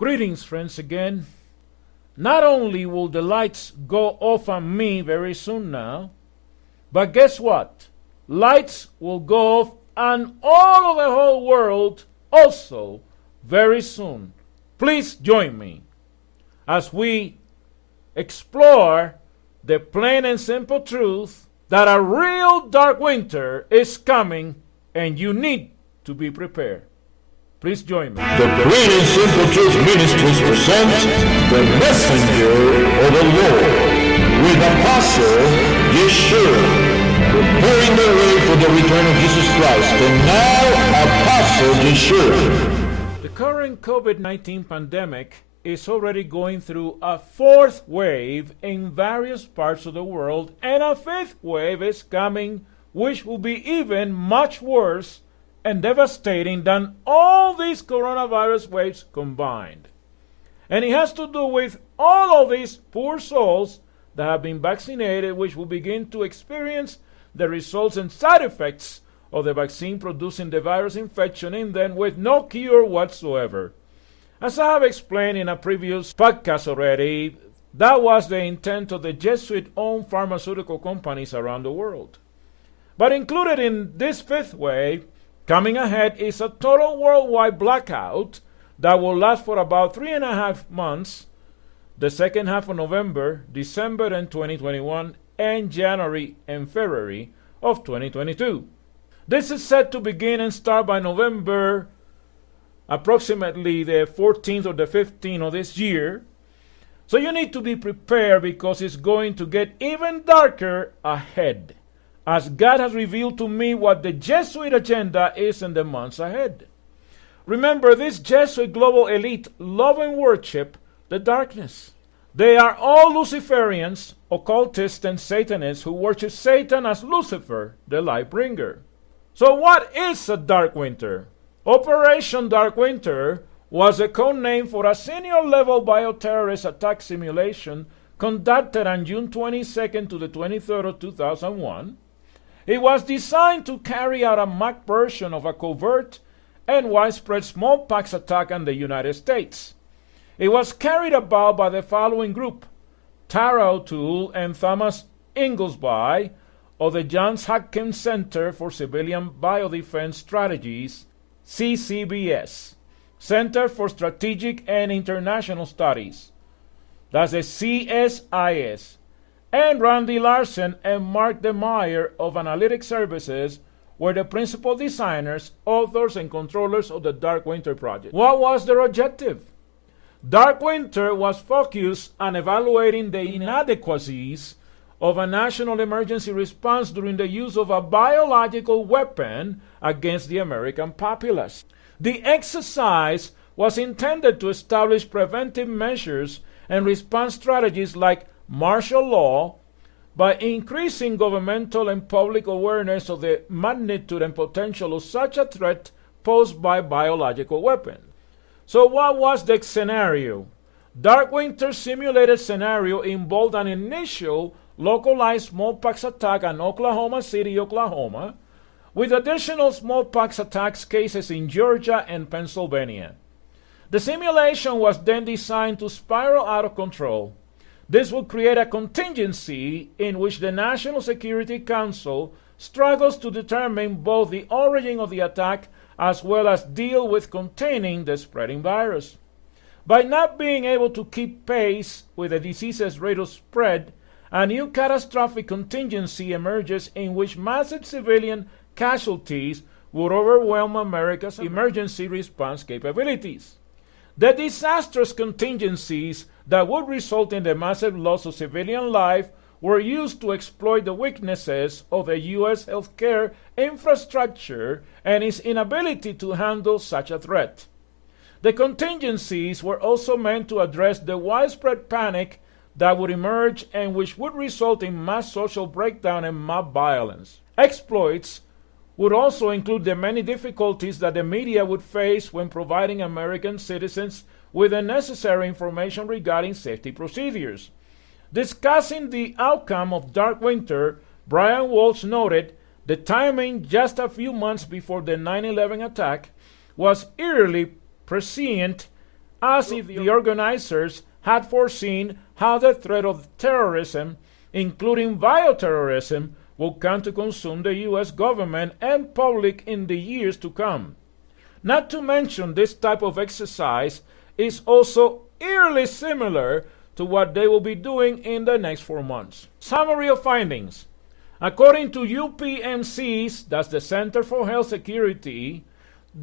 Greetings, friends, again. Not only will the lights go off on me very soon now, but guess what? Lights will go off on all of the whole world also very soon. Please join me as we explore the plain and simple truth that a real dark winter is coming and you need to be prepared. Please join me. The Plain and Simple Truth Ministries present The Messenger of the Lord with Apostle Yeshua, preparing the way for the return of Jesus Christ. And now, Apostle Yeshua. The current COVID-19 pandemic is already going through a fourth wave in various parts of the world, and a fifth wave is coming, which will be even much worse and devastating than all these coronavirus waves combined. And it has to do with all of these poor souls that have been vaccinated, which will begin to experience the results and side effects of the vaccine producing the virus infection in them with no cure whatsoever. As I have explained in a previous podcast already, that was the intent of the Jesuit-owned pharmaceutical companies around the world. But included in this fifth wave coming ahead is a total worldwide blackout that will last for about 3.5 months, the second half of November, December in 2021, and January and February of 2022. This is set to begin and start by November, approximately the 14th or the 15th of this year. So you need to be prepared because it's going to get even darker ahead, as God has revealed to me what the Jesuit agenda is in the months ahead. Remember, this Jesuit global elite love and worship the darkness. They are all Luciferians, occultists, and Satanists who worship Satan as Lucifer, the light bringer. So what is a dark winter? Operation Dark Winter was a code name for a senior-level bioterrorist attack simulation conducted on June 22nd to the 23rd of 2001. It was designed to carry out a mock version of a covert and widespread smallpox attack on the United States. It was carried about by the following group: Tara O'Toole and Thomas Inglesby of the Johns Hopkins Center for Civilian Biodefense Strategies, CCBS, Center for Strategic and International Studies, that's the CSIS, and Randy Larson and Mark DeMeyer of Analytic Services were the principal designers, authors, and controllers of the Dark Winter project. What was their objective? Dark Winter was focused on evaluating the inadequacies of a national emergency response during the use of a biological weapon against the American populace. The exercise was intended to establish preventive measures and response strategies like martial law by increasing governmental and public awareness of the magnitude and potential of such a threat posed by biological weapons. So what was the scenario? Dark Winter simulated scenario involved an initial localized smallpox attack in Oklahoma City, Oklahoma, with additional smallpox attacks cases in Georgia and Pennsylvania. The simulation was then designed to spiral out of control. This would create a contingency in which the National Security Council struggles to determine both the origin of the attack as well as deal with containing the spreading virus. By not being able to keep pace with the disease's rate of spread, a new catastrophic contingency emerges in which massive civilian casualties would overwhelm America's emergency response capabilities. The disastrous contingencies that would result in the massive loss of civilian life were used to exploit the weaknesses of the U.S. healthcare infrastructure and its inability to handle such a threat. The contingencies were also meant to address the widespread panic that would emerge and which would result in mass social breakdown and mob violence. Exploits would also include the many difficulties that the media would face when providing American citizens with the necessary information regarding safety procedures. Discussing the outcome of Dark Winter, Brian Walsh noted the timing just a few months before the 9/11 attack was eerily prescient as if the organizers had foreseen how the threat of terrorism, including bioterrorism, will come to consume the U.S. government and public in the years to come. Not to mention, this type of exercise is also eerily similar to what they will be doing in the next 4 months. Summary of findings. According to UPMC's, that's the Center for Health Security,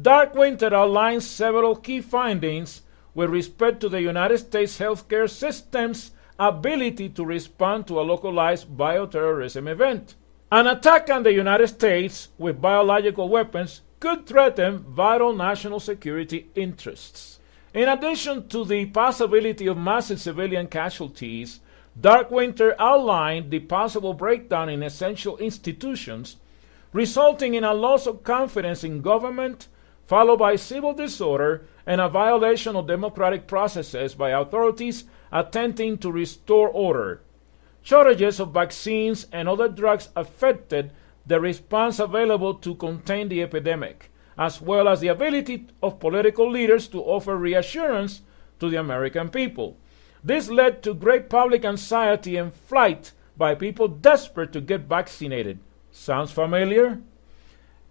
Dark Winter outlines several key findings with respect to the United States healthcare system's ability to respond to a localized bioterrorism event. An attack on the United States with biological weapons could threaten vital national security interests. In addition to the possibility of massive civilian casualties, Dark Winter outlined the possible breakdown in essential institutions, resulting in a loss of confidence in government, followed by civil disorder and a violation of democratic processes by authorities attempting to restore order. Shortages of vaccines and other drugs affected the response available to contain the epidemic, as well as the ability of political leaders to offer reassurance to the American people. This led to great public anxiety and flight by people desperate to get vaccinated. Sounds familiar?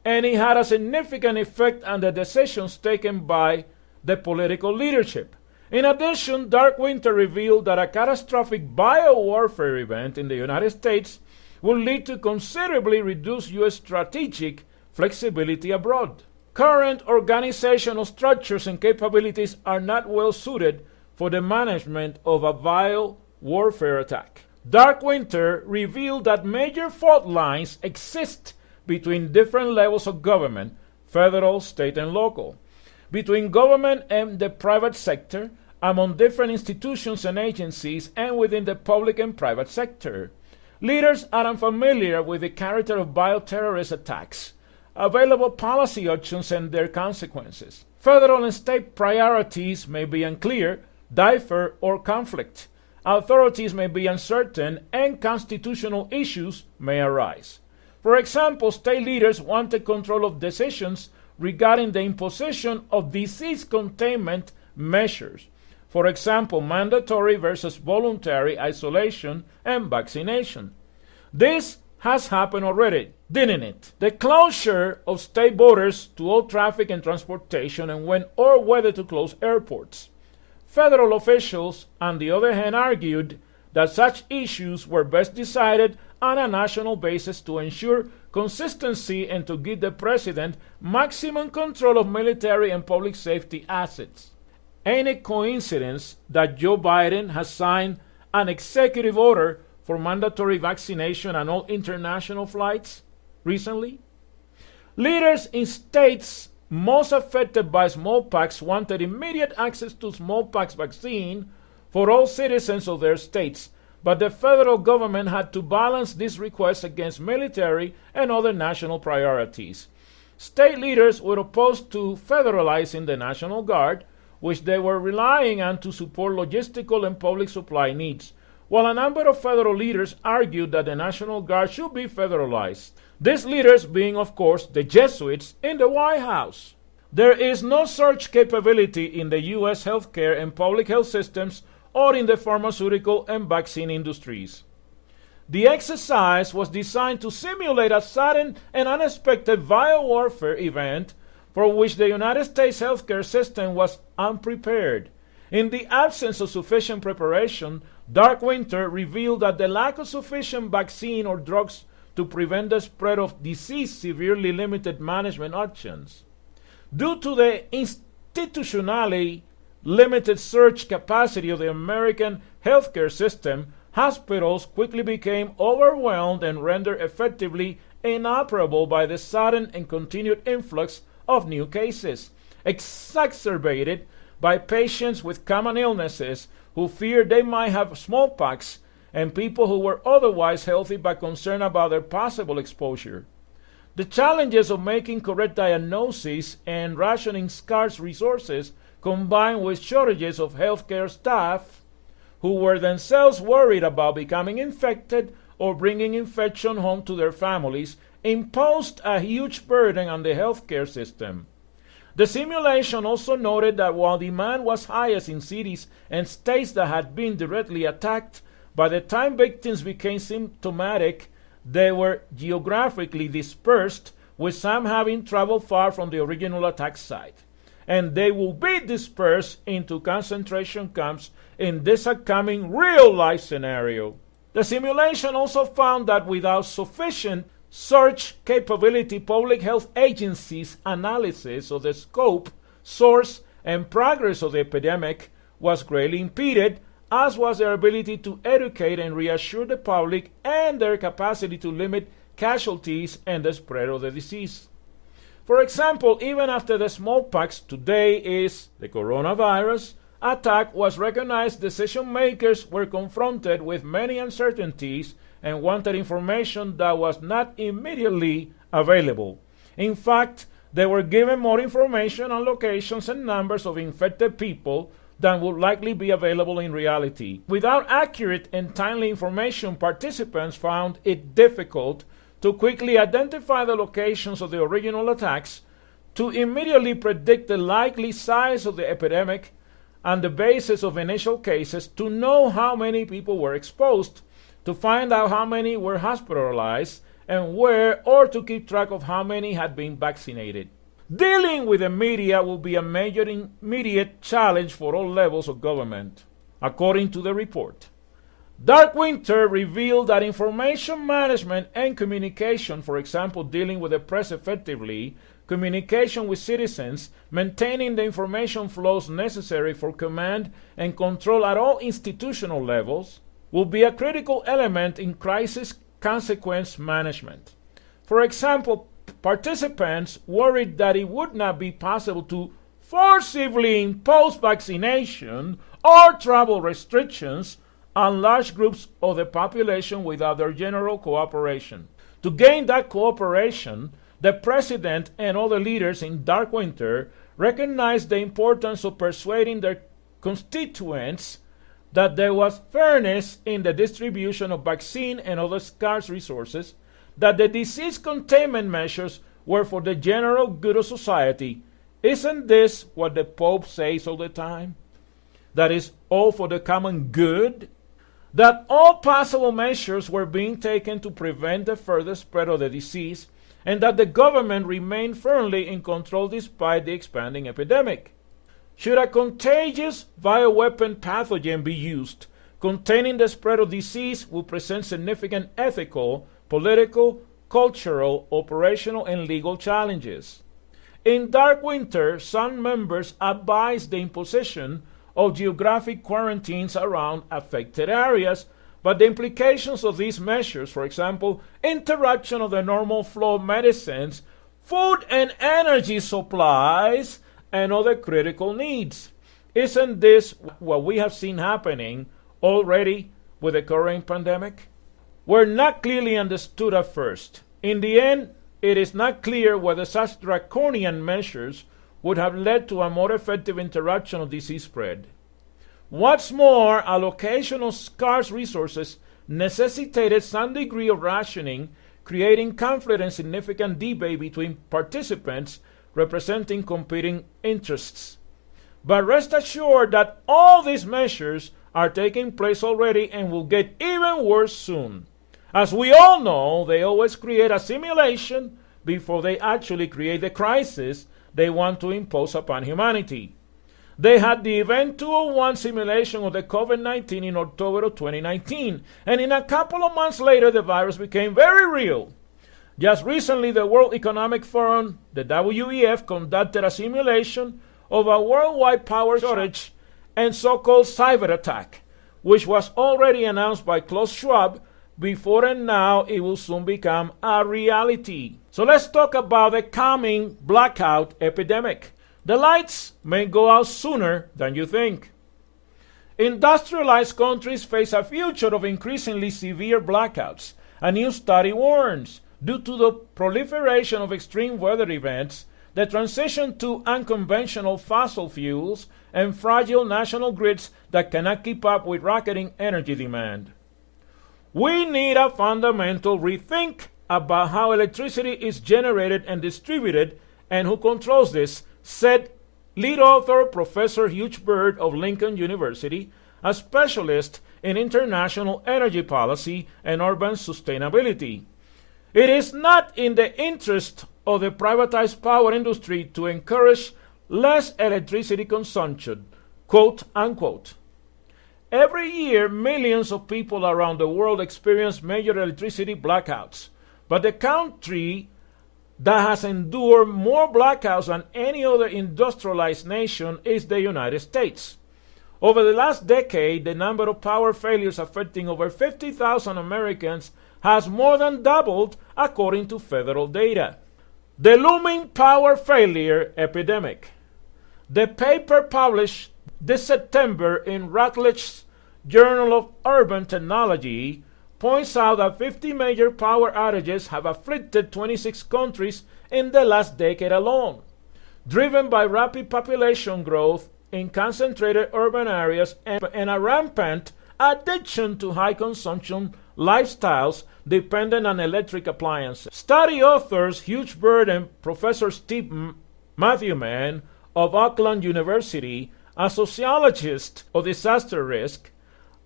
And it had a significant effect on the decisions taken by the political leadership. In addition, Dark Winter revealed that a catastrophic biowarfare event in the United States will lead to considerably reduced U.S. strategic flexibility abroad. Current organizational structures and capabilities are not well suited for the management of a biowarfare attack. Dark Winter revealed that major fault lines exist between different levels of government, federal, state, and local, between government and the private sector, among different institutions and agencies, and within the public and private sector. Leaders are unfamiliar with the character of bioterrorist attacks, available policy options, and their consequences. Federal and state priorities may be unclear, differ, or conflict. Authorities may be uncertain, and constitutional issues may arise. For example, state leaders wanted control of decisions regarding the imposition of disease containment measures. For example, mandatory versus voluntary isolation and vaccination. This has happened already, didn't it? The closure of state borders to all traffic and transportation, and when or whether to close airports. Federal officials, on the other hand, argued that such issues were best decided on a national basis to ensure consistency and to give the president maximum control of military and public safety assets. Ain't it coincidence that Joe Biden has signed an executive order for mandatory vaccination on all international flights recently? Leaders in states most affected by smallpox wanted immediate access to smallpox vaccine for all citizens of their states, but the federal government had to balance this request against military and other national priorities. State leaders were opposed to federalizing the National Guard, which they were relying on to support logistical and public supply needs, while a number of federal leaders argued that the National Guard should be federalized. These leaders being, of course, the JESUITS in the White House. There is no such capability in the U.S. healthcare and public health systems or in the pharmaceutical and vaccine industries. The exercise was designed to simulate a sudden and unexpected biowarfare event for which the United States healthcare system was unprepared. In the absence of sufficient preparation, Dark Winter revealed that the lack of sufficient vaccine or drugs to prevent the spread of disease severely limited management options. Due to the institutionally limited surge capacity of the American healthcare system, hospitals quickly became overwhelmed and rendered effectively inoperable by the sudden and continued influx of new cases, exacerbated by patients with common illnesses who feared they might have smallpox, and people who were otherwise healthy but concerned about their possible exposure. The challenges of making correct diagnoses and rationing scarce resources, combined with shortages of healthcare staff who were themselves worried about becoming infected or bringing infection home to their families, imposed a huge burden on the healthcare system. The simulation also noted that while demand was highest in cities and states that had been directly attacked, by the time victims became symptomatic, they were geographically dispersed, with some having traveled far from the original attack site. And they will be dispersed into concentration camps in this upcoming real-life scenario. The simulation also found that without sufficient search capability, public health agencies' analysis of the scope, source, and progress of the epidemic was greatly impeded, as was their ability to educate and reassure the public and their capacity to limit casualties and the spread of the disease. For example, even after the smallpox today is the coronavirus attack was recognized, decision makers were confronted with many uncertainties and wanted information that was not immediately available. In fact, they were given more information on locations and numbers of infected people than would likely be available in reality. Without accurate and timely information, participants found it difficult to quickly identify the locations of the original attacks, to immediately predict the likely size of the epidemic and the basis of initial cases, to know how many people were exposed, to find out how many were hospitalized and where, or to keep track of how many had been vaccinated. Dealing with the media will be a major immediate challenge for all levels of government, according to the report. Dark Winter revealed that information management and communication, for example, dealing with the press effectively, communication with citizens, maintaining the information flows necessary for command and control at all institutional levels, will be a critical element in crisis consequence management. For example, participants worried that it would not be possible to forcibly impose vaccination or travel restrictions on large groups of the population without their general cooperation. To gain that cooperation, the president and other leaders in Dark Winter recognized the importance of persuading their constituents that there was fairness in the distribution of vaccine and other scarce resources, that the disease containment measures were for the general good of society. Isn't this what the Pope says all the time? That is all for the common good? That all possible measures were being taken to prevent the further spread of the disease, and that the government remained firmly in control despite the expanding epidemic. Should a contagious bioweapon pathogen be used, containing the spread of disease will present significant ethical, political, cultural, operational, and legal challenges. In Dark Winter, some members advised the imposition of geographic quarantines around affected areas, but the implications of these measures, for example, interruption of the normal flow of medicines, food and energy supplies, and other critical needs. Isn't this what we have seen happening already with the current pandemic? Were not clearly understood at first. In the end, it is not clear whether such draconian measures would have led to a more effective interruption of disease spread. What's more, allocation of scarce resources necessitated some degree of rationing, creating conflict and significant debate between participants representing competing interests. But rest assured that all these measures are taking place already and will get even worse soon. As we all know, they always create a simulation before they actually create the crisis they want to impose upon humanity. They had the Event 201 simulation of the COVID-19 in October of 2019, and in a couple of months later, the virus became very real. Just recently, the World Economic Forum, the WEF, conducted a simulation of a worldwide power shortage and so-called cyber attack, which was already announced by Klaus Schwab before, and now it will soon become a reality. So let's talk about the coming blackout epidemic. The lights may go out sooner than you think. Industrialized countries face a future of increasingly severe blackouts. A new study warns, due to the proliferation of extreme weather events, the transition to unconventional fossil fuels, and fragile national grids that cannot keep up with rocketing energy demand. We need a fundamental rethink about how electricity is generated and distributed and who controls this, said lead author Professor Hugh Bird of Lincoln University, a specialist in international energy policy and urban sustainability. It is not in the interest of the privatized power industry to encourage less electricity consumption, quote unquote. Every year, millions of people around the world experience major electricity blackouts, but the country that has endured more blackouts than any other industrialized nation is the United States. Over the last decade, the number of power failures affecting over 50,000 Americans has more than doubled, according to federal data. The looming power failure epidemic. The paper published this September in Routledge's Journal of Urban Technology points out that 50 major power outages have afflicted 26 countries in the last decade alone, driven by rapid population growth in concentrated urban areas and a rampant addiction to high consumption lifestyles dependent on electric appliances. Study authors Hugh Bird and Professor Steve Matthewman of Auckland University, a sociologist of disaster risk,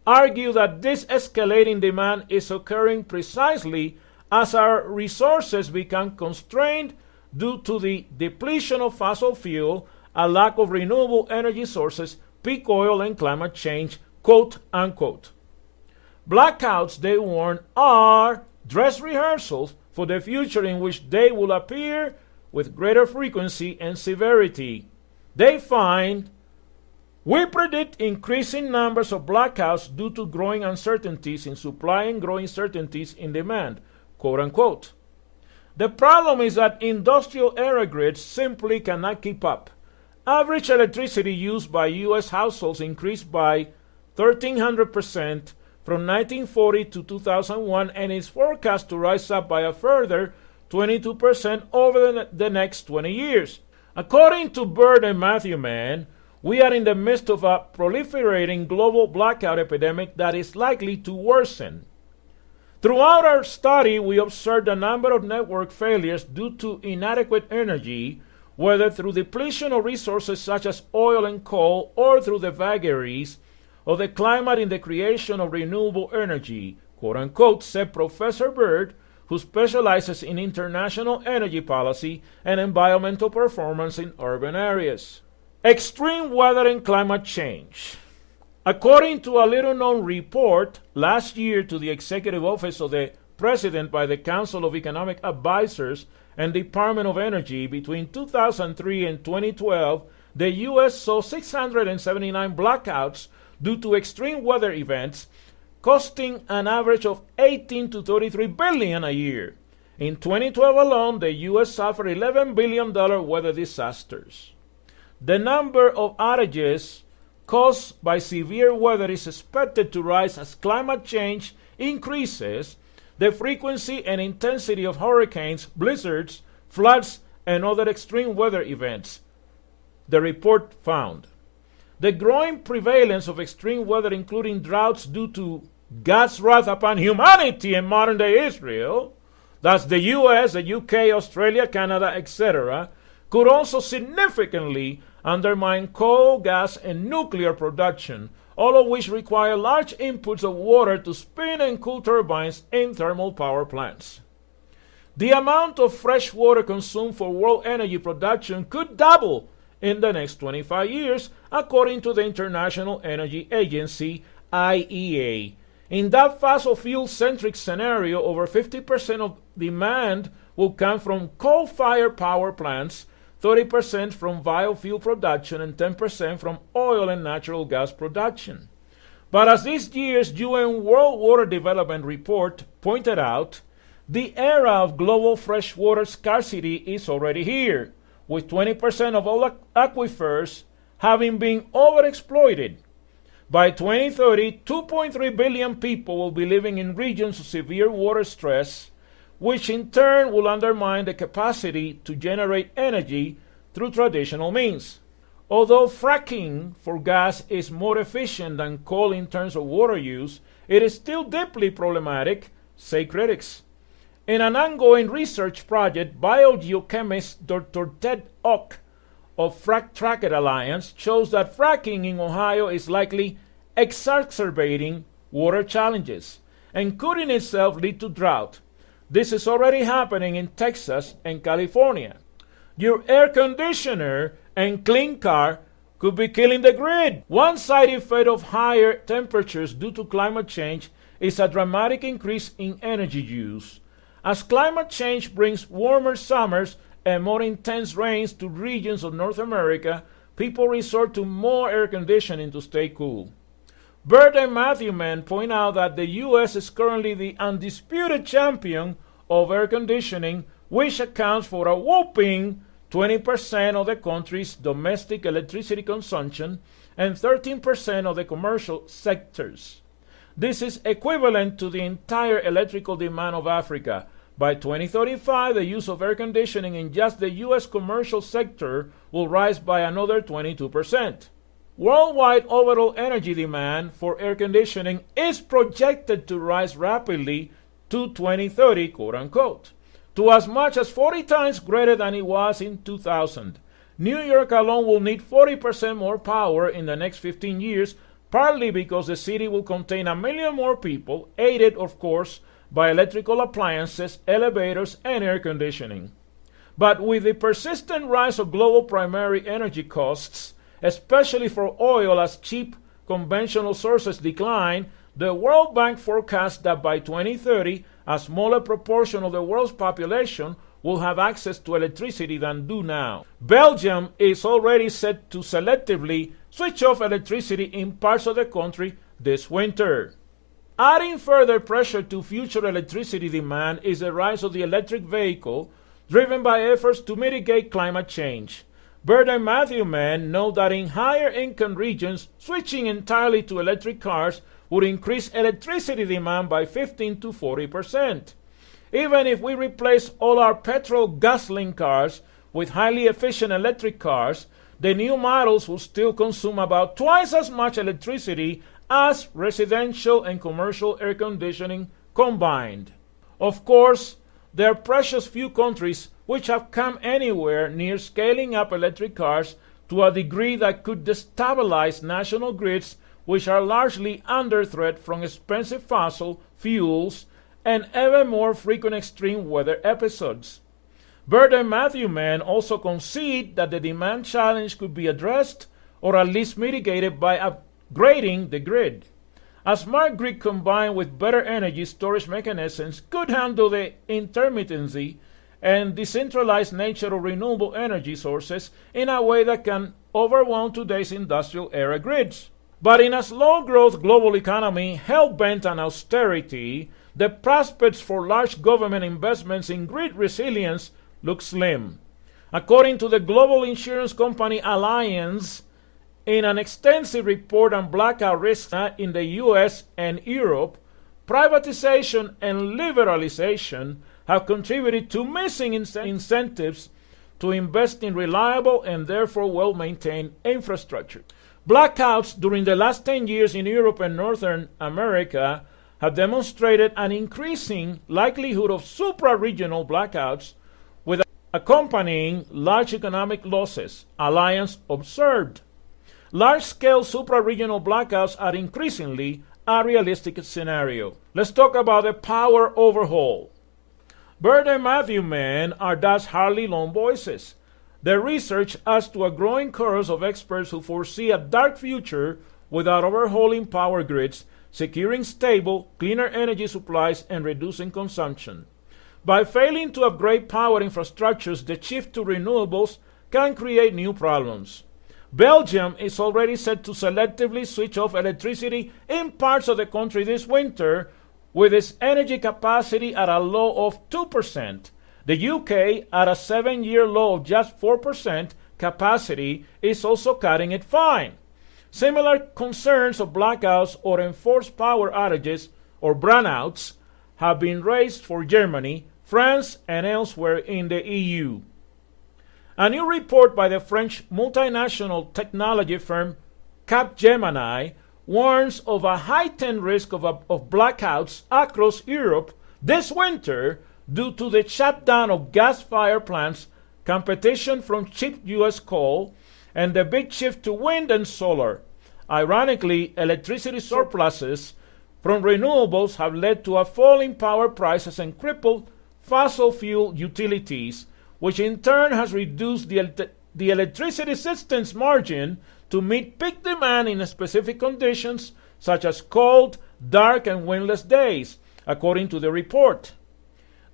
argue that this escalating demand is occurring precisely as our resources become constrained due to the depletion of fossil fuel, a lack of renewable energy sources, peak oil, and climate change, quote unquote. Blackouts, they warn, are dress rehearsals for the future in which they will appear with greater frequency and severity. They find, we predict increasing numbers of blackouts due to growing uncertainties in supply and growing certainties in demand, quote unquote. The problem is that industrial era grids simply cannot keep up. Average electricity used by U.S. households increased by 1,300% from 1940 to 2001 and is forecast to rise up by a further 22% over the next 20 years. According to Bird and Matthewman, we are in the midst of a proliferating global blackout epidemic that is likely to worsen. Throughout our study, we observed a number of network failures due to inadequate energy, whether through depletion of resources such as oil and coal or through the vagaries of the climate in the creation of renewable energy, quote unquote, said Professor Bird, who specializes in international energy policy and environmental performance in urban areas. Extreme weather and climate change. According to a little-known report last year to the Executive Office of the President by the Council of Economic Advisors and Department of Energy, between 2003 and 2012, the U.S. saw 679 blackouts due to extreme weather events, costing an average of $18 to $33 billion a year. In 2012 alone, the U.S. suffered $11 billion weather disasters. The number of outages caused by severe weather is expected to rise as climate change increases the frequency and intensity of hurricanes, blizzards, floods, and other extreme weather events, the report found. The growing prevalence of extreme weather, including droughts due to God's wrath upon humanity in modern-day Israel, that's the US, the UK, Australia, Canada, etc., could also significantly undermine coal, gas, and nuclear production, all of which require large inputs of water to spin and cool turbines in thermal power plants. The amount of fresh water consumed for world energy production could double in the next 25 years, according to the International Energy Agency, IEA. In that fossil fuel-centric scenario, over 50% of demand will come from coal-fired power plants, 30% from biofuel production, and 10% from oil and natural gas production. But as this year's UN World Water Development Report pointed out, the era of global freshwater scarcity is already here, with 20% of all aquifers having been overexploited. By 2030, 2.3 billion people will be living in regions of severe water stress, which in turn will undermine the capacity to generate energy through traditional means. Although fracking for gas is more efficient than coal in terms of water use, it is still deeply problematic, say critics. In an ongoing research project, biogeochemist Dr. Ted Ock of Frac Tracked Alliance shows that fracking in Ohio is likely exacerbating water challenges and could in itself lead to drought. This is already happening in Texas and California. Your air conditioner and clean car could be killing the grid. One side effect of higher temperatures due to climate change is a dramatic increase in energy use. As climate change brings warmer summers and more intense rains to regions of North America, people resort to more air conditioning to stay cool. Bert and Matthew Mann point out that the U.S. is currently the undisputed champion of air conditioning, which accounts for a whopping 20% of the country's domestic electricity consumption and 13% of the commercial sectors. This is equivalent to the entire electrical demand of Africa. By 2035, the use of air conditioning in just the U.S. commercial sector will rise by another 22%. Worldwide overall energy demand for air conditioning is projected to rise rapidly to 2030, quote unquote, to as much as 40 times greater than it was in 2000. New York alone will need 40% more power in the next 15 years, partly because the city will contain 1 million more people, aided, of course, by electrical appliances, elevators, and air conditioning. But with the persistent rise of global primary energy costs, especially for oil as cheap conventional sources decline, the World Bank forecasts that by 2030, a smaller proportion of the world's population will have access to electricity than do now. Belgium is already set to selectively switch off electricity in parts of the country this winter. Adding further pressure to future electricity demand is the rise of the electric vehicle, driven by efforts to mitigate climate change. Bert and Matthew Mann note that in higher income regions, switching entirely to electric cars would increase electricity demand by 15 to 40%. Even if we replace all our petrol gasoline cars with highly efficient electric cars, the new models will still consume about twice as much electricity as residential and commercial air conditioning combined. Of course, there are precious few countries which have come anywhere near scaling up electric cars to a degree that could destabilize national grids, which are largely under threat from expensive fossil fuels and ever more frequent extreme weather episodes. Bert and Matthew Mann also concede that the demand challenge could be addressed or at least mitigated by upgrading the grid. A smart grid combined with better energy storage mechanisms could handle the intermittency and decentralized nature of renewable energy sources in a way that can overwhelm today's industrial era grids. But in a slow-growth global economy hell-bent on austerity, the prospects for large government investments in grid resilience look slim. According to the global insurance company Allianz, in an extensive report on blackout risks in the US and Europe, privatization and liberalization have contributed to missing incentives to invest in reliable and therefore well-maintained infrastructure. Blackouts during the last 10 years in Europe and Northern America have demonstrated an increasing likelihood of supra-regional blackouts with accompanying large economic losses, Allianz observed. Large-scale supra-regional blackouts are increasingly a realistic scenario. Let's talk about the power overhaul. Bert and Matthew Mann are thus hardly lone voices. Their research adds to a growing chorus of experts who foresee a dark future without overhauling power grids, securing stable, cleaner energy supplies, and reducing consumption. By failing to upgrade power infrastructures, the shift to renewables can create new problems. Belgium is already set to selectively switch off electricity in parts of the country this winter, with its energy capacity at a low of 2%. The UK, at a 7-year low of just 4% capacity, is also cutting it fine. Similar concerns of blackouts or enforced power outages, or brownouts, have been raised for Germany, France, and elsewhere in the EU. A new report by the French multinational technology firm Capgemini warns of a heightened risk of blackouts across Europe this winter due to the shutdown of gas-fired plants competition from cheap U.S. coal, and the big shift to wind and solar. Ironically, electricity surpluses from renewables have led to a fall in power prices and crippled fossil fuel utilities, which in turn has reduced the electricity system's margin to meet peak demand in specific conditions such as cold, dark, and windless days, according to the report.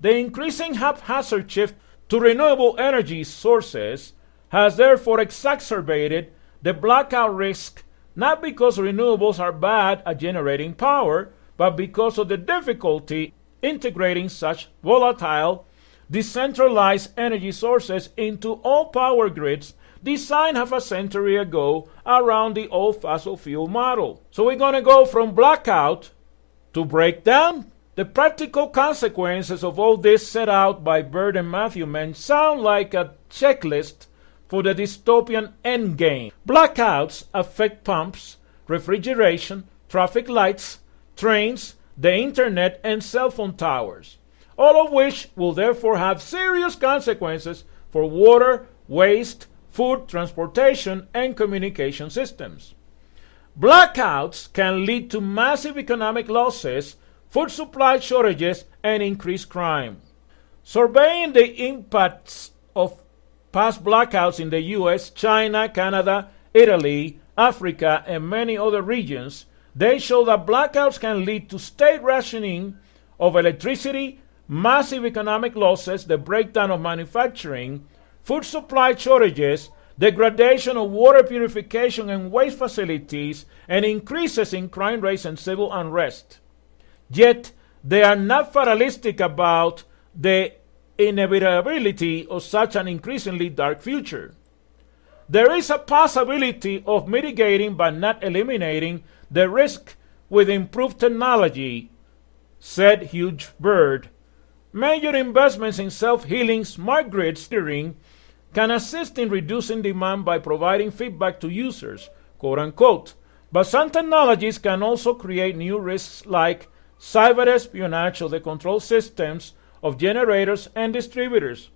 The increasing haphazard shift to renewable energy sources has therefore exacerbated the blackout risk, not because renewables are bad at generating power, but because of the difficulty integrating such volatile, decentralized energy sources into all power grids designed half a century ago around the old fossil fuel model. So we're going to go from blackout to breakdown. The practical consequences of all this set out by Bird and Matthewman sound like a checklist for the dystopian endgame. Blackouts affect pumps, refrigeration, traffic lights, trains, the internet, and cell phone towers, all of which will therefore have serious consequences for water, waste, food, transportation, and communication systems. Blackouts can lead to massive economic losses, food supply shortages, and increased crime. Surveying the impacts of past blackouts in the US, China, Canada, Italy, Africa, and many other regions, they show that blackouts can lead to state rationing of electricity, massive economic losses, the breakdown of manufacturing, food supply shortages, degradation of water purification and waste facilities, and increases in crime rates and civil unrest. Yet, they are not fatalistic about the inevitability of such an increasingly dark future. There is a possibility of mitigating but not eliminating the risk with improved technology, said Hugh Bird. Major investments in self-healing smart grid steering can assist in reducing demand by providing feedback to users, quote unquote. But some technologies can also create new risks like cyber espionage of the control systems of generators and distributors.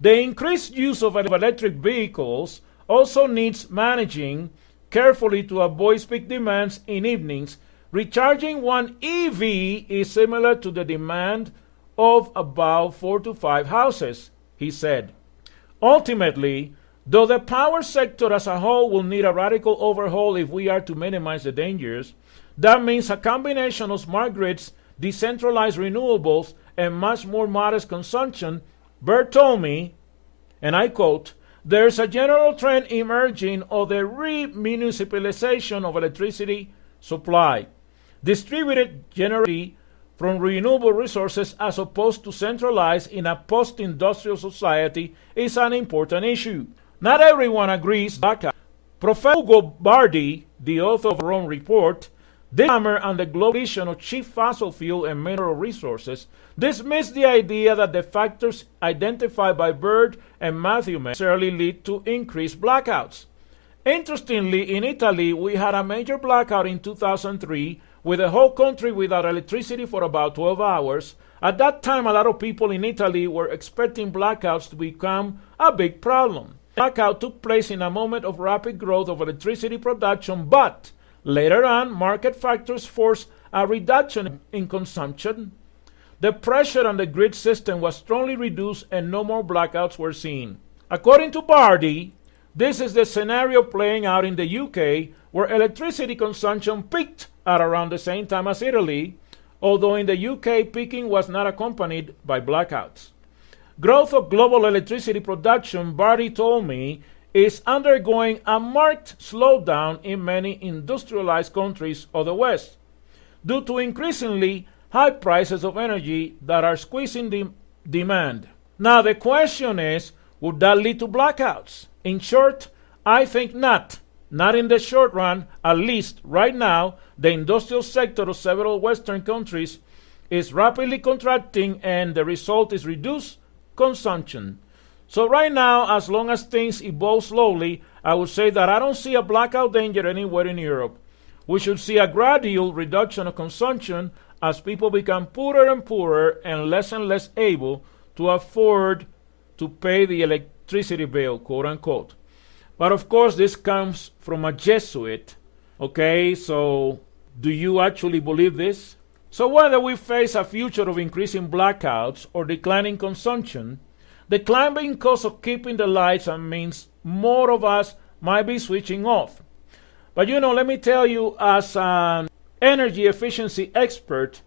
The increased use of electric vehicles also needs managing carefully to avoid peak demands in evenings. Recharging one EV is similar to the demand of about 4 to 5 houses, he said. Ultimately, though the power sector as a whole will need a radical overhaul if we are to minimize the dangers, that means a combination of smart grids, decentralized renewables, and much more modest consumption. Bird told me, and I quote, "There's a general trend emerging of the remunicipalization of electricity supply, distributed generally from renewable resources as opposed to centralized in a post-industrial society is an important issue." Not everyone agrees. Professor Ugo Bardi, the author of our own report, this hammer on the global issue of cheap fossil fuel and mineral resources, dismissed the idea that the factors identified by Bird and Matthewman necessarily lead to increased blackouts. Interestingly, in Italy, we had a major blackout in 2003 with the whole country without electricity for about 12 hours. At that time, a lot of people in Italy were expecting blackouts to become a big problem. The blackout took place in a moment of rapid growth of electricity production, but later on, market factors forced a reduction in consumption. The pressure on the grid system was strongly reduced and no more blackouts were seen. According to Bardi, this is the scenario playing out in the UK, where electricity consumption peaked at around the same time as Italy, although in the UK peaking was not accompanied by blackouts. Growth of global electricity production, Bardi told me, is undergoing a marked slowdown in many industrialized countries of the West, due to increasingly high prices of energy that are squeezing the demand. Now the question is, would that lead to blackouts? In short, I think not. Not in the short run. At least right now, the industrial sector of several Western countries is rapidly contracting, and the result is reduced consumption. So right now, as long as things evolve slowly, I would say that I don't see a blackout danger anywhere in Europe. We should see a gradual reduction of consumption as people become poorer and poorer and less able to afford to pay the electricity bill, quote unquote. But of course, this comes from a Jesuit. Okay, so do you actually believe this? So whether we face a future of increasing blackouts or declining consumption, the climbing cost of keeping the lights on means more of us might be switching off. But let me tell you, as an energy efficiency expert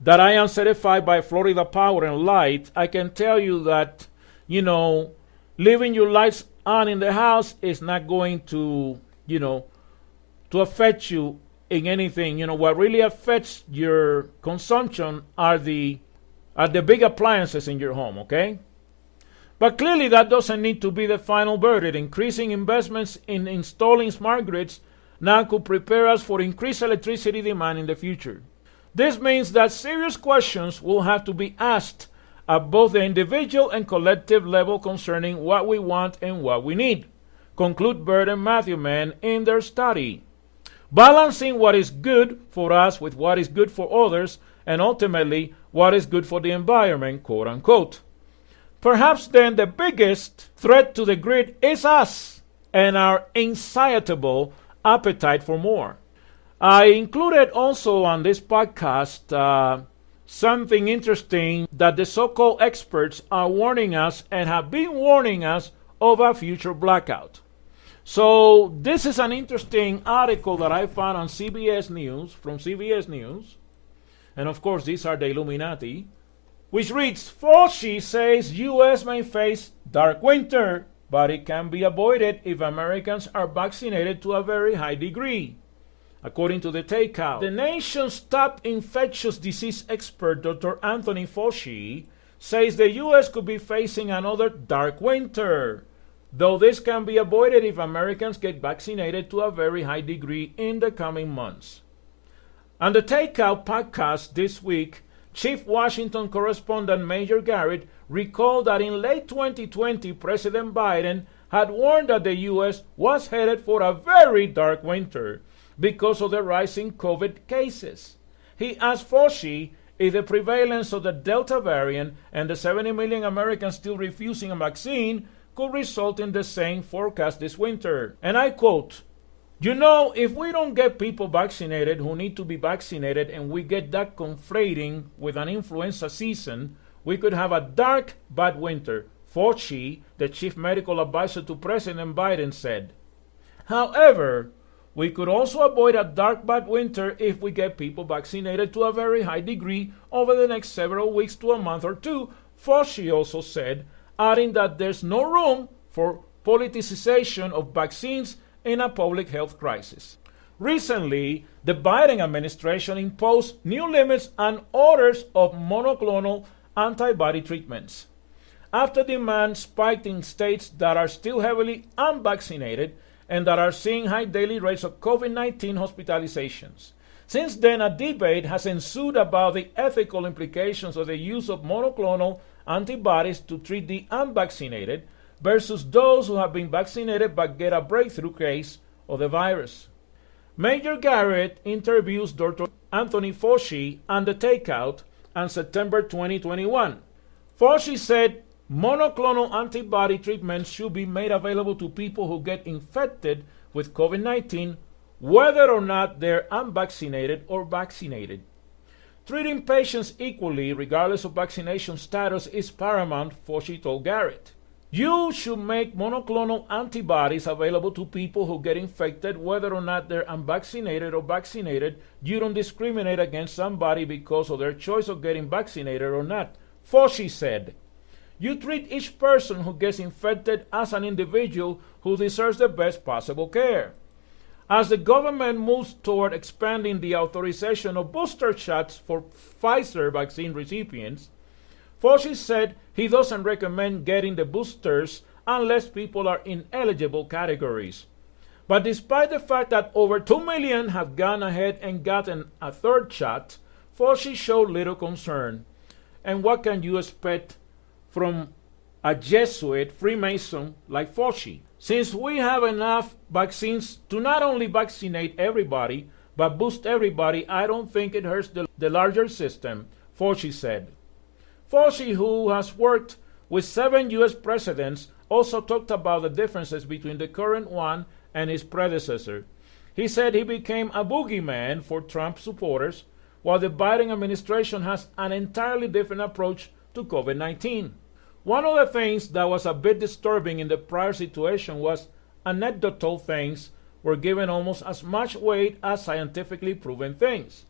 that I am certified by Florida Power and Light, I can tell you that, leaving your lights on in the house is not going to, to affect you in anything. What really affects your consumption are the big appliances in your home, okay? But clearly that doesn't need to be the final verdict. Increasing investments in installing smart grids now could prepare us for increased electricity demand in the future. This means that serious questions will have to be asked at both the individual and collective level concerning what we want and what we need, conclude Bird and Matthew Mann in their study. Balancing what is good for us with what is good for others, and ultimately what is good for the environment, quote unquote. Perhaps then the biggest threat to the grid is us and our insatiable appetite for more. I included also on this podcast something interesting that the so-called experts are warning us and have been warning us of a future blackout. So this is an interesting article that I found on CBS News, from CBS News. And of course, these are the Illuminati, which reads, Fauci says U.S. may face dark winter, but it can be avoided if Americans are vaccinated to a very high degree. According to the Takeout, the nation's top infectious disease expert, Dr. Anthony Fauci, says the U.S. could be facing another dark winter, though this can be avoided if Americans get vaccinated to a very high degree in the coming months. On the Takeout podcast this week, Chief Washington Correspondent Major Garrett recalled that in late 2020, President Biden had warned that the U.S. was headed for a very dark winter because of the rising COVID cases. He asked Fauci if the prevalence of the Delta variant and the 70 million Americans still refusing a vaccine could result in the same forecast this winter. And I quote, if we don't get people vaccinated who need to be vaccinated and we get that conflating with an influenza season, we could have a dark, bad winter, Fauci, the chief medical advisor to President Biden, said. However, we could also avoid a dark, bad winter if we get people vaccinated to a very high degree over the next several weeks to a month or two, Fauci also said, adding that there's no room for politicization of vaccines in a public health crisis. Recently, the Biden administration imposed new limits on orders of monoclonal antibody treatments, after demand spiked in states that are still heavily unvaccinated and that are seeing high daily rates of COVID-19 hospitalizations. Since then, a debate has ensued about the ethical implications of the use of monoclonal antibodies to treat the unvaccinated versus those who have been vaccinated but get a breakthrough case of the virus. Major Garrett interviews Dr. Anthony Fauci on the Takeout on September 2021. Fauci said monoclonal antibody treatments should be made available to people who get infected with COVID-19, whether or not they're unvaccinated or vaccinated. Treating patients equally, regardless of vaccination status, is paramount, Fauci told Garrett. You should make monoclonal antibodies available to people who get infected, whether or not they're unvaccinated or vaccinated. You don't discriminate against somebody because of their choice of getting vaccinated or not, Fauci said. You treat each person who gets infected as an individual who deserves the best possible care. As the government moves toward expanding the authorization of booster shots for Pfizer vaccine recipients, Fauci said he doesn't recommend getting the boosters unless people are in eligible categories. But despite the fact that over 2 million have gone ahead and gotten a third shot, Fauci showed little concern. And what can you expect from a Jesuit Freemason like Fauci? Since we have enough vaccines to not only vaccinate everybody, but boost everybody, I don't think it hurts the larger system, Fauci said. Fauci, who has worked with 7 U.S. presidents, also talked about the differences between the current one and his predecessor. He said he became a boogeyman for Trump supporters, while the Biden administration has an entirely different approach to COVID-19. One of the things that was a bit disturbing in the prior situation was anecdotal things were given almost as much weight as scientifically proven things.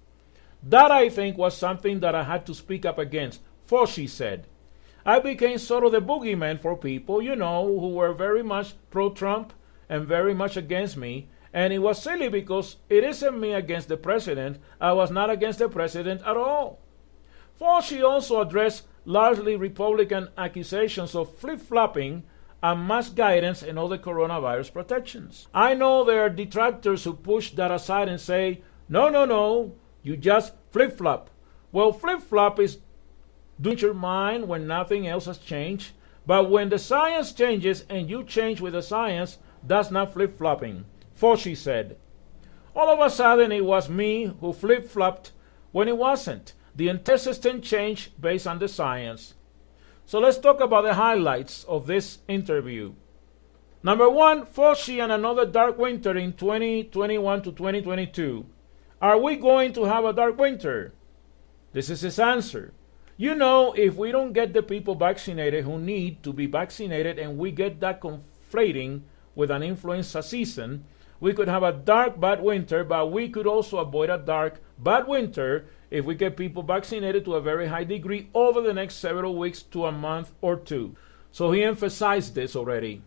That, I think, was something that I had to speak up against. Fauci said, I became sort of the boogeyman for people, who were very much pro-Trump and very much against me. And it was silly because it isn't me against the president. I was not against the president at all. Fauci also addressed largely Republican accusations of flip-flopping and mass guidance and other coronavirus protections. I know there are detractors who push that aside and say, no, you just flip-flop. Well, flip-flop is doing your mind when nothing else has changed. But when the science changes and you change with the science, that's not flip-flopping, Fauci said. All of a sudden, it was me who flip-flopped when it wasn't. The entire system changed based on the science. So let's talk about the highlights of this interview. Number 1, Fauci and another dark winter in 2021 to 2022. Are we going to have a dark winter? This is his answer. If we don't get the people vaccinated who need to be vaccinated and we get that conflating with an influenza season, we could have a dark, bad winter, but we could also avoid a dark, bad winter if we get people vaccinated to a very high degree over the next several weeks to a month or two. So he emphasized this already.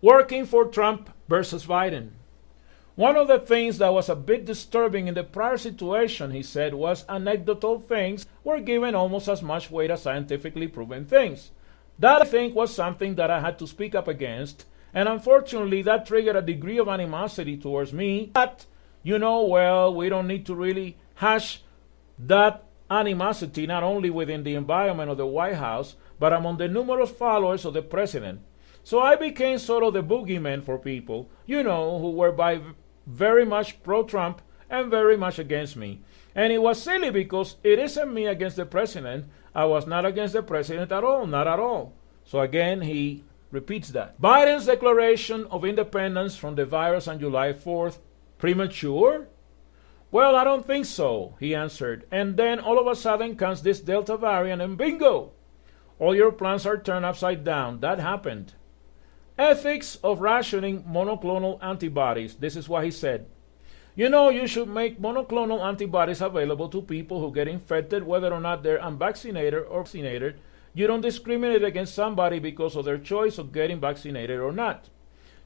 Working for Trump versus Biden. One of the things that was a bit disturbing in the prior situation, he said, was anecdotal things were given almost as much weight as scientifically proven things. That, I think, was something that I had to speak up against, and unfortunately that triggered a degree of animosity towards me. But, we don't need to really hash that animosity not only within the environment of the White House, but among the numerous followers of the president. So I became sort of the boogeyman for people, who were very much pro-Trump and very much against me. And it was silly because it isn't me against the president. I was not against the president at all, not at all. So again, he repeats that. Biden's declaration of independence from the virus on July 4th, premature? Well, I don't think so, he answered. And then all of a sudden comes this Delta variant and bingo! All your plans are turned upside down. That happened. Ethics of rationing monoclonal antibodies. This is what he said. You should make monoclonal antibodies available to people who get infected, whether or not they're unvaccinated or vaccinated. You don't discriminate against somebody because of their choice of getting vaccinated or not.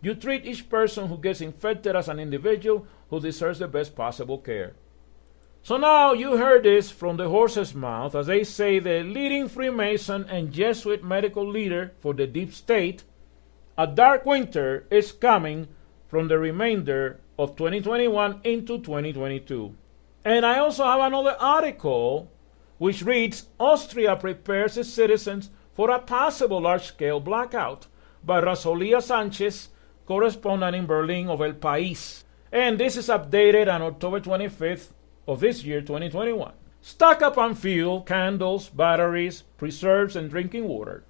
You treat each person who gets infected as an individual who deserves the best possible care. So now you heard this from the horse's mouth, as they say the leading Freemason and Jesuit medical leader for the deep state. A dark winter is coming from the remainder of 2021 into 2022. And I also have another article which reads, Austria prepares its citizens for a possible large-scale blackout, by Rosalia Sanchez, correspondent in Berlin of El País. And this is updated on October 25th of this year, 2021. Stock up on fuel, candles, batteries, preserves, and drinking water.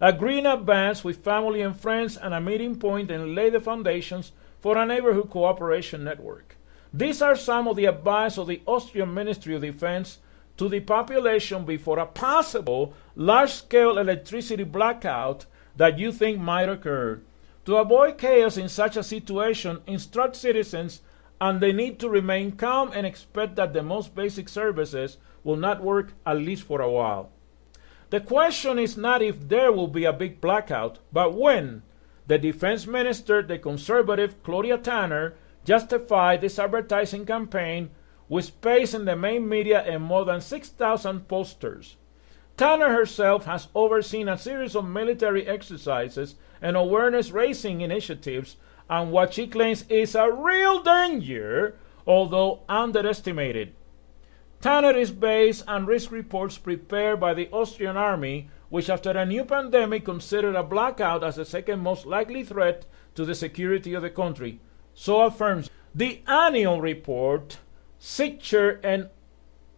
Agree in advance with family and friends and a meeting point and lay the foundations for a neighborhood cooperation network. These are some of the advice of the Austrian Ministry of Defense to the population before a possible large-scale electricity blackout that you think might occur. To avoid chaos in such a situation, instruct citizens and they need to remain calm and expect that the most basic services will not work at least for a while. The question is not if there will be a big blackout, but when. The defense minister, the conservative Claudia Tanner, justified this advertising campaign with space in the main media and more than 6,000 posters. Tanner herself has overseen a series of military exercises and awareness-raising initiatives on what she claims is a real danger, although underestimated. Tanner is based on risk reports prepared by the Austrian army, which after a new pandemic considered a blackout as the second most likely threat to the security of the country. So affirms the annual report, Sicher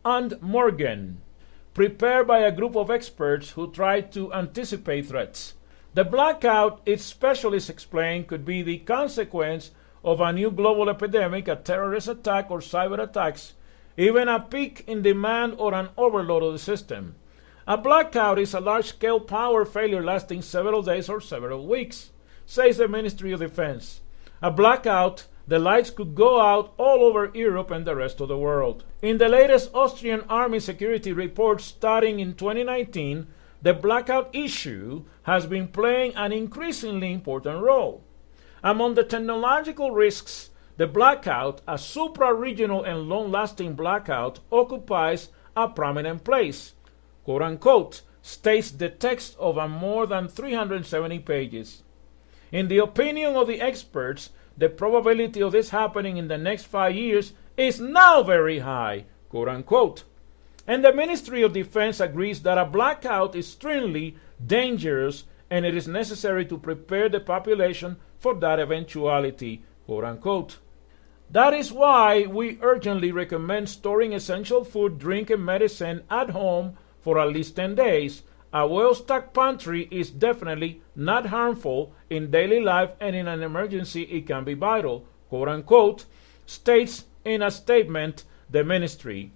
and Morgan. prepared by a group of experts who tried to anticipate threats. The blackout, its specialists explain, could be the consequence of a new global epidemic, a terrorist attack, or cyber attacks, even a peak in demand or an overload of the system. A blackout is a large-scale power failure lasting several days or several weeks, says the Ministry of Defense. A blackout, the lights could go out all over Europe and the rest of the world. In the latest Austrian Army security report starting in 2019, the blackout issue has been playing an increasingly important role. Among the technological risks, the blackout, a supra-regional and long-lasting blackout, occupies a prominent place, quote-unquote, states the text of a more than 370 pages. In the opinion of the experts, the probability of this happening in the next 5 years is now very high, quote-unquote. And the Ministry of Defense agrees that a blackout is extremely dangerous and it is necessary to prepare the population for that eventuality, quote-unquote. That is why we urgently recommend storing essential food, drink, and medicine at home for at least 10 days. A well-stocked pantry is definitely not harmful in daily life, and in an emergency it can be vital, quote-unquote, states in a statement the ministry.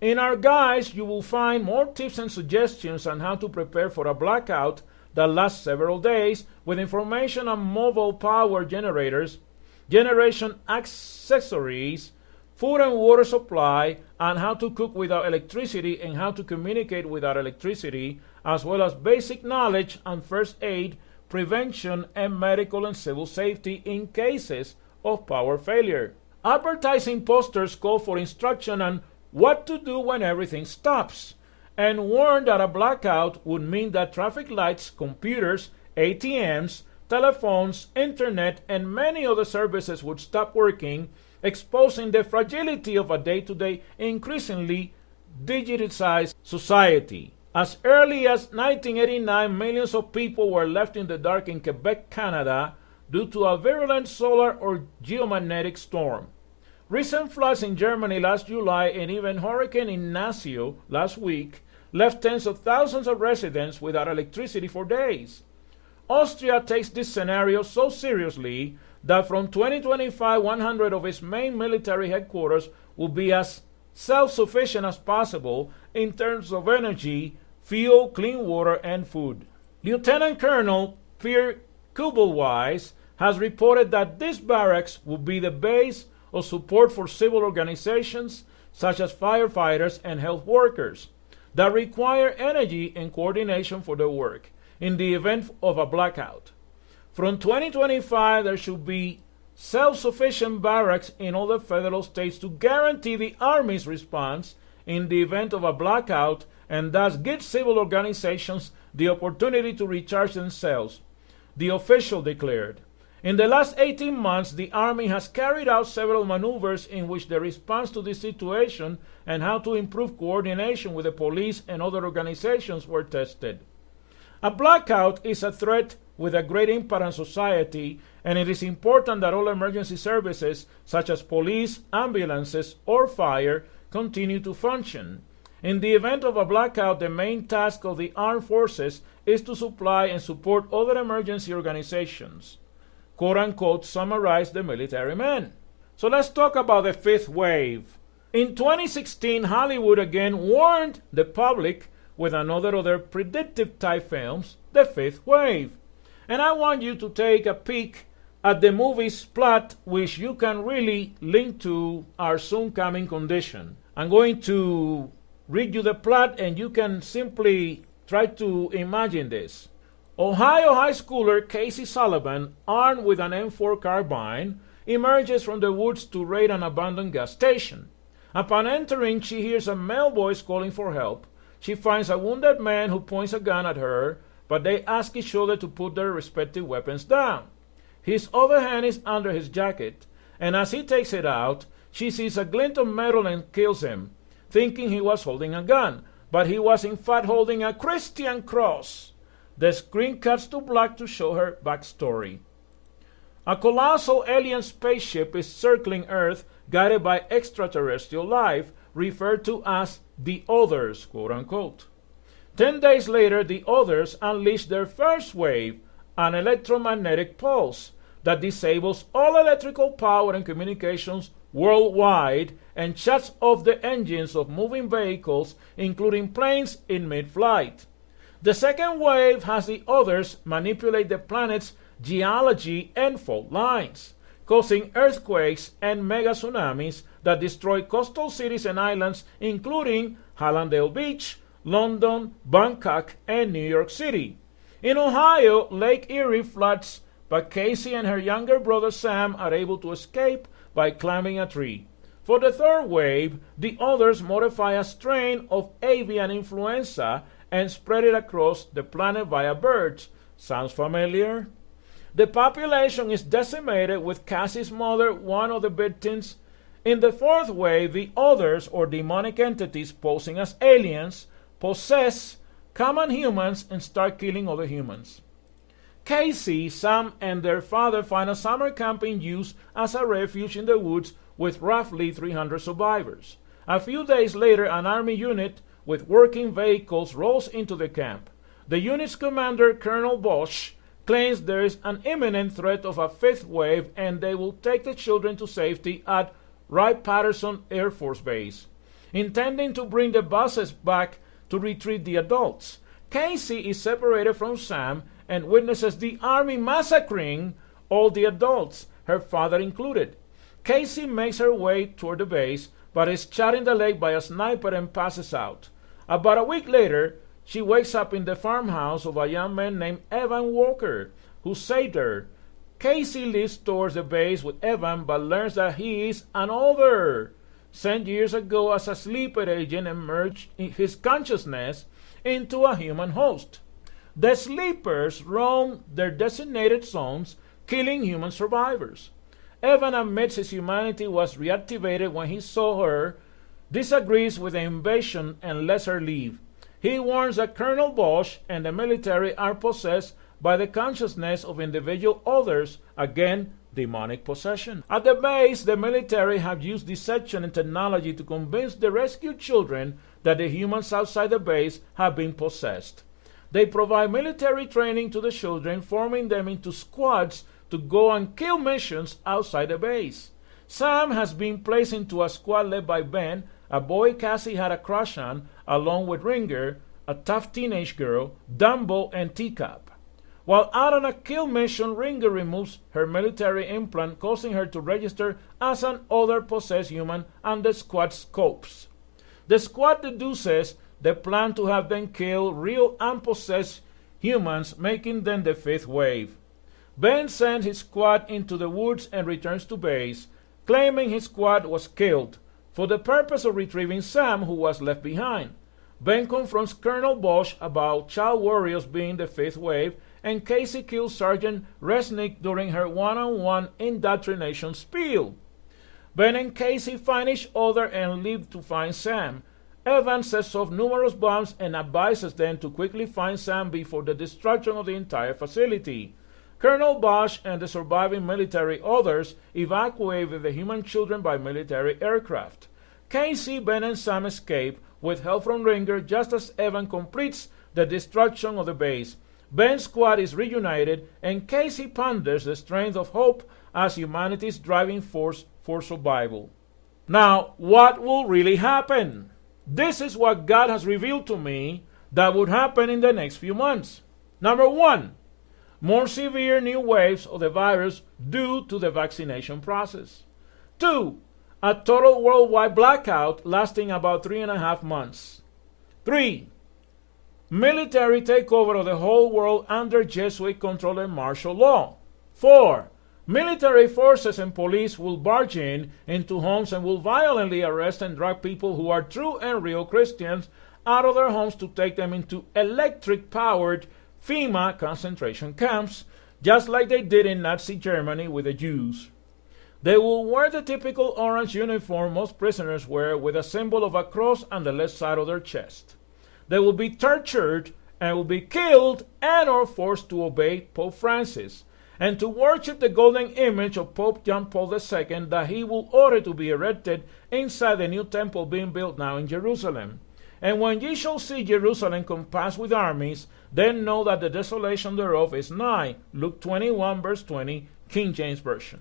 In our guides, you will find more tips and suggestions on how to prepare for a blackout that lasts several days, with information on mobile power generators, generation accessories, food and water supply, and how to cook without electricity and how to communicate without electricity, as well as basic knowledge on first aid, prevention, and medical and civil safety in cases of power failure. Advertising posters call for instruction on what to do when everything stops, and warn that a blackout would mean that traffic lights, computers, ATMs, telephones, internet, and many other services would stop working, exposing the fragility of a day-to-day, increasingly digitized society. As early as 1989, millions of people were left in the dark in Quebec, Canada, due to a virulent solar or geomagnetic storm. Recent floods in Germany last July and even Hurricane Ignacio last week left tens of thousands of residents without electricity for days. Austria takes this scenario so seriously that from 2025, 100 of its main military headquarters will be as self-sufficient as possible in terms of energy, fuel, clean water, and food. Lieutenant Colonel Pierre Kubelweiss has reported that this barracks will be the base of support for civil organizations such as firefighters and health workers that require energy and coordination for their work in the event of a blackout. From 2025, there should be self-sufficient barracks in all the federal states to guarantee the Army's response in the event of a blackout and thus give civil organizations the opportunity to recharge themselves, the official declared. In the last 18 months, the Army has carried out several maneuvers in which the response to this situation and how to improve coordination with the police and other organizations were tested. A blackout is a threat with a great impact on society, and it is important that all emergency services, such as police, ambulances, or fire, continue to function. In the event of a blackout, the main task of the armed forces is to supply and support other emergency organizations, quote-unquote, summarize the military men. So let's talk about the fifth wave. In 2016, Hollywood again warned the public with another of their predictive type films, The Fifth Wave. And I want you to take a peek at the movie's plot, which you can really link to our soon coming condition. I'm going to read you the plot and you can simply try to imagine this. Ohio high schooler Casey Sullivan, armed with an M4 carbine, emerges from the woods to raid an abandoned gas station. Upon entering, she hears a male voice calling for help. She finds a wounded man who points a gun at her, but they ask each other to put their respective weapons down. His other hand is under his jacket, and as he takes it out, she sees a glint of metal and kills him, thinking he was holding a gun, but he was in fact holding a Christian cross. The screen cuts to black to show her backstory. A colossal alien spaceship is circling Earth, guided by extraterrestrial life, referred to as the others, quote unquote. 10 days later, the others unleashed their first wave, an electromagnetic pulse that disables all electrical power and communications worldwide and shuts off the engines of moving vehicles, including planes, in mid-flight. The second wave has the others manipulate the planet's geology and fault lines, causing earthquakes and mega tsunamis that destroy coastal cities and islands, including Hallandale Beach, London, Bangkok, and New York City. In Ohio, Lake Erie floods, but Casey and her younger brother Sam are able to escape by climbing a tree. For the third wave, the others modify a strain of avian influenza and spread it across the planet via birds. Sounds familiar? The population is decimated, with Cassie's mother one of the victims. In the fourth wave, the others, or demonic entities posing as aliens, possess common humans and start killing other humans. Casey, Sam, and their father find a summer camping used as a refuge in the woods with roughly 300 survivors. A few days later, an army unit with working vehicles rolls into the camp. The unit's commander, Colonel Bosch, claims there is an imminent threat of a fifth wave and they will take the children to safety at Wright-Patterson Air Force Base, intending to bring the buses back to retrieve the adults. Casey is separated from Sam and witnesses the army massacring all the adults, her father included. Casey makes her way toward the base, but is shot in the leg by a sniper and passes out. About a week later, she wakes up in the farmhouse of a young man named Evan Walker, who saved her. Casey leads towards the base with Evan, but learns that he is an other, sent years ago as a sleeper agent and merged his consciousness into a human host. The sleepers roam their designated zones, killing human survivors. Evan admits his humanity was reactivated when he saw her, disagrees with the invasion, and lets her leave. He warns that Colonel Bosch and the military are possessed by the consciousness of individual others, again, demonic possession. At the base, the military have used deception and technology to convince the rescued children that the humans outside the base have been possessed. They provide military training to the children, forming them into squads to go and kill missions outside the base. Sam has been placed into a squad led by Ben, a boy Cassie had a crush on, along with Ringer, a tough teenage girl, Dumbo, and Teacup. While out on a kill mission, Ringer removes her military implant, causing her to register as an other possessed human, and the squad scopes. The squad deduces the plan to have them kill real unpossessed humans, making them the fifth wave. Ben sends his squad into the woods and returns to base, claiming his squad was killed, for the purpose of retrieving Sam, who was left behind. Ben confronts Colonel Bosch about child warriors being the fifth wave, and Casey kills Sergeant Resnick during her one-on-one indoctrination spiel. Ben and Casey find each other and leave to find Sam. Evan sets off numerous bombs and advises them to quickly find Sam before the destruction of the entire facility. Colonel Bosch and the surviving military others evacuate the human children by military aircraft. Casey, Ben, and Sam escape with help from Ringer just as Evan completes the destruction of the base. Ben's squad is reunited, and Casey ponders the strength of hope as humanity's driving force for survival. Now, what will really happen? This is what God has revealed to me that would happen in the next few months. Number one, more severe new waves of the virus due to the vaccination process. 2, a total worldwide blackout lasting about 3.5 months. 3, military takeover of the whole world under Jesuit control and martial law. 4, military forces and police will barge into homes and will violently arrest and drag people who are true and real Christians out of their homes to take them into electric-powered FEMA concentration camps, just like they did in Nazi Germany with the Jews. They will wear the typical orange uniform most prisoners wear, with a symbol of a cross on the left side of their chest. They will be tortured and will be killed and or forced to obey Pope Francis. and to worship the golden image of Pope John Paul II that he will order to be erected inside the new temple being built now in Jerusalem. And when ye shall see Jerusalem compassed with armies, then know that the desolation thereof is nigh. Luke 21, verse 20, King James Version.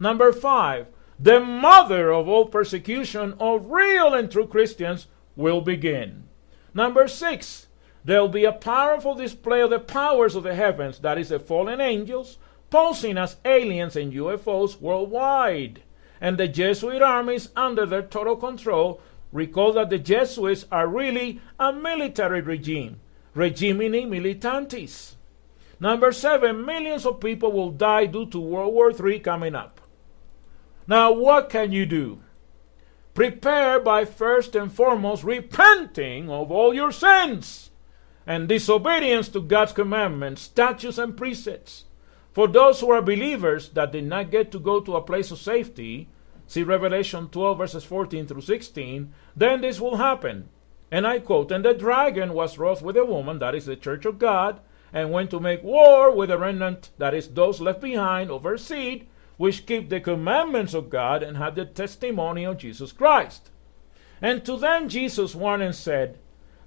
Number 5, the mother of all persecution of real and true Christians will begin. Number 6, there will be a powerful display of the powers of the heavens, that is the fallen angels, posing as aliens and UFOs worldwide, and the Jesuit armies under their total control. Recall that the Jesuits are really a military regime, regimini militantis. Number 7, millions of people will die due to World War III coming up. Now, what can you do? Prepare by first and foremost repenting of all your sins and disobedience to God's commandments, statutes, and precepts. For those who are believers that did not get to go to a place of safety, see Revelation 12, verses 14 through 16, then this will happen. And I quote, "And the dragon was wroth with the woman," that is the church of God, "and went to make war with the remnant," that is those left behind of her seed, "which keep the commandments of God and have the testimony of Jesus Christ. And to them Jesus warned and said,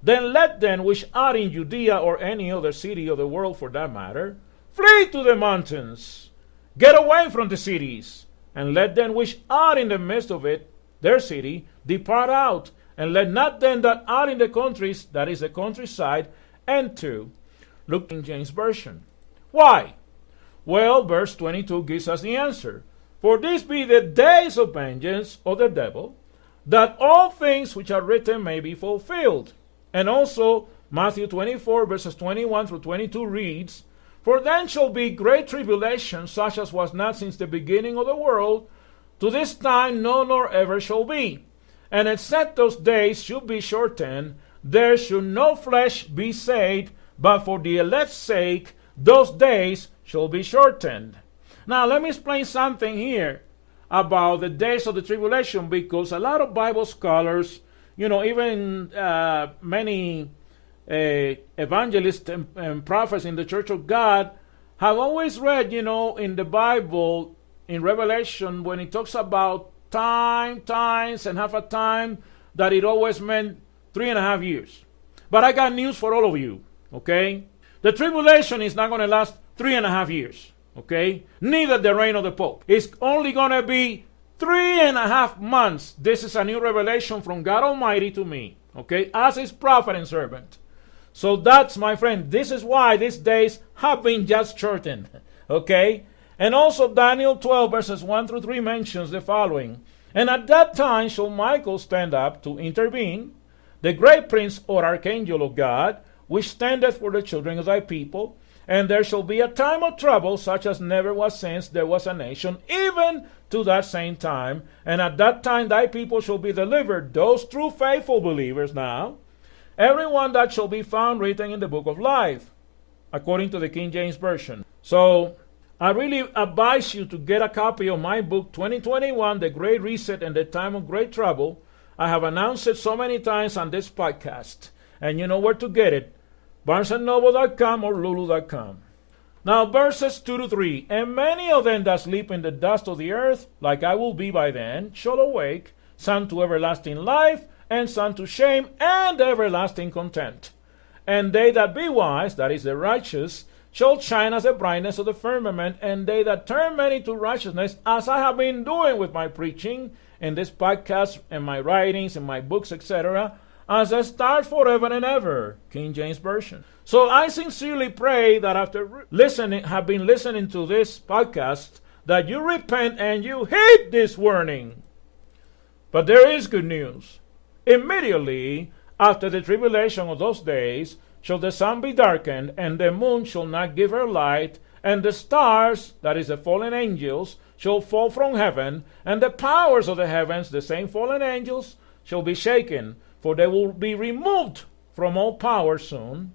Then let them which are in Judea or any other city of the world for that matter, flee to the mountains, get away from the cities, and let them which are in the midst of it, their city, depart out, and let not them that are in the countries," that is the countryside, "enter." Look in James Version. Why? Well, verse 22 gives us the answer. "For these be the days of vengeance of the devil, that all things which are written may be fulfilled." And also, Matthew 24, verses 21 through 22 reads, "For then shall be great tribulation, such as was not since the beginning of the world, to this time no nor ever shall be. And except those days should be shortened, there should no flesh be saved, but for the elect's sake those days shall be shortened." Now let me explain something here about the days of the tribulation, because a lot of Bible scholars, even many evangelists and prophets in the Church of God have always read, in the Bible, in Revelation, when it talks about times, and half a time, that it always meant 3.5 years. But I got news for all of you, okay? The tribulation is not going to last 3.5 years, okay? Neither the reign of the Pope. It's only going to be 3.5 months. This is a new revelation from God Almighty to me, okay, as his prophet and servant. So that's, my friend, this is why these days have been just shortened, okay? And also Daniel 12, verses 1 through 3 mentions the following. "And at that time shall Michael stand up to intervene, the great prince or archangel of God, which standeth for the children of thy people. And there shall be a time of trouble, such as never was since there was a nation, even to that same time. And at that time thy people shall be delivered, those true faithful believers now, every one that shall be found written in the book of life," according to the King James Version. So I really advise you to get a copy of my book, 2021, The Great Reset and the Time of Great Trouble. I have announced it so many times on this podcast, and you know where to get it. BarnesandNoble.com or Lulu.com. Now, verses 2 to 3. "And many of them that sleep in the dust of the earth, like I will be by then, shall awake, some to everlasting life, and some to shame and everlasting contempt. And they that be wise," that is the righteous, "shall shine as the brightness of the firmament, and they that turn many to righteousness," as I have been doing with my preaching in this podcast and my writings and my books, etc., "as the stars forever and ever," King James Version. So I sincerely pray that after have been listening to this podcast, that you repent and you heed this warning. But there is good news. Immediately after the tribulation of those days shall the sun be darkened, and the moon shall not give her light, and the stars, that is the fallen angels, shall fall from heaven, and the powers of the heavens, the same fallen angels, shall be shaken, for they will be removed from all power soon.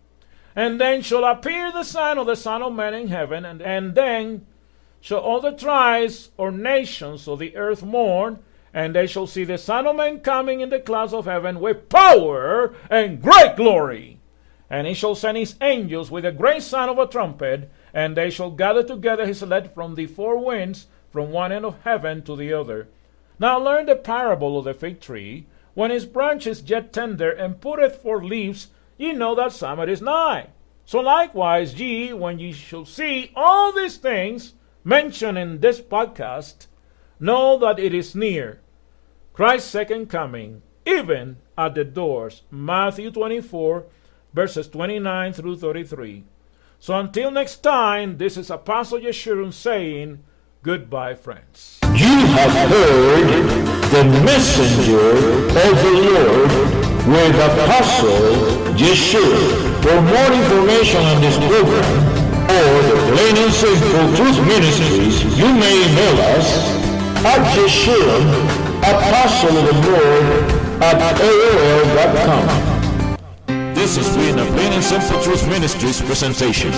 And then shall appear the sign of the Son of Man in heaven, and then shall all the tribes or nations of the earth mourn, and they shall see the Son of Man coming in the clouds of heaven with power and great glory. And he shall send his angels with a great sound of a trumpet, And they shall gather together his elect from the four winds, from one end of heaven to the other. Now learn the parable of the fig tree. When his branch is yet tender, and putteth forth leaves, ye know that summer is nigh. So likewise ye, when ye shall see all these things mentioned in this podcast, know that it is near, Christ's second coming, even at the doors. Matthew 24, verses 29 through 33. So until next time, this is Apostle Yeshurun saying, goodbye, friends. You have heard the messenger of the Lord with Apostle Yeshurun. For more information on this program or the Plain and Simple Truth Ministries, you may email us at Yeshurun, Apostle of the Lord, at AOL.com. This has been a Plain and Simple Truth Ministries presentation.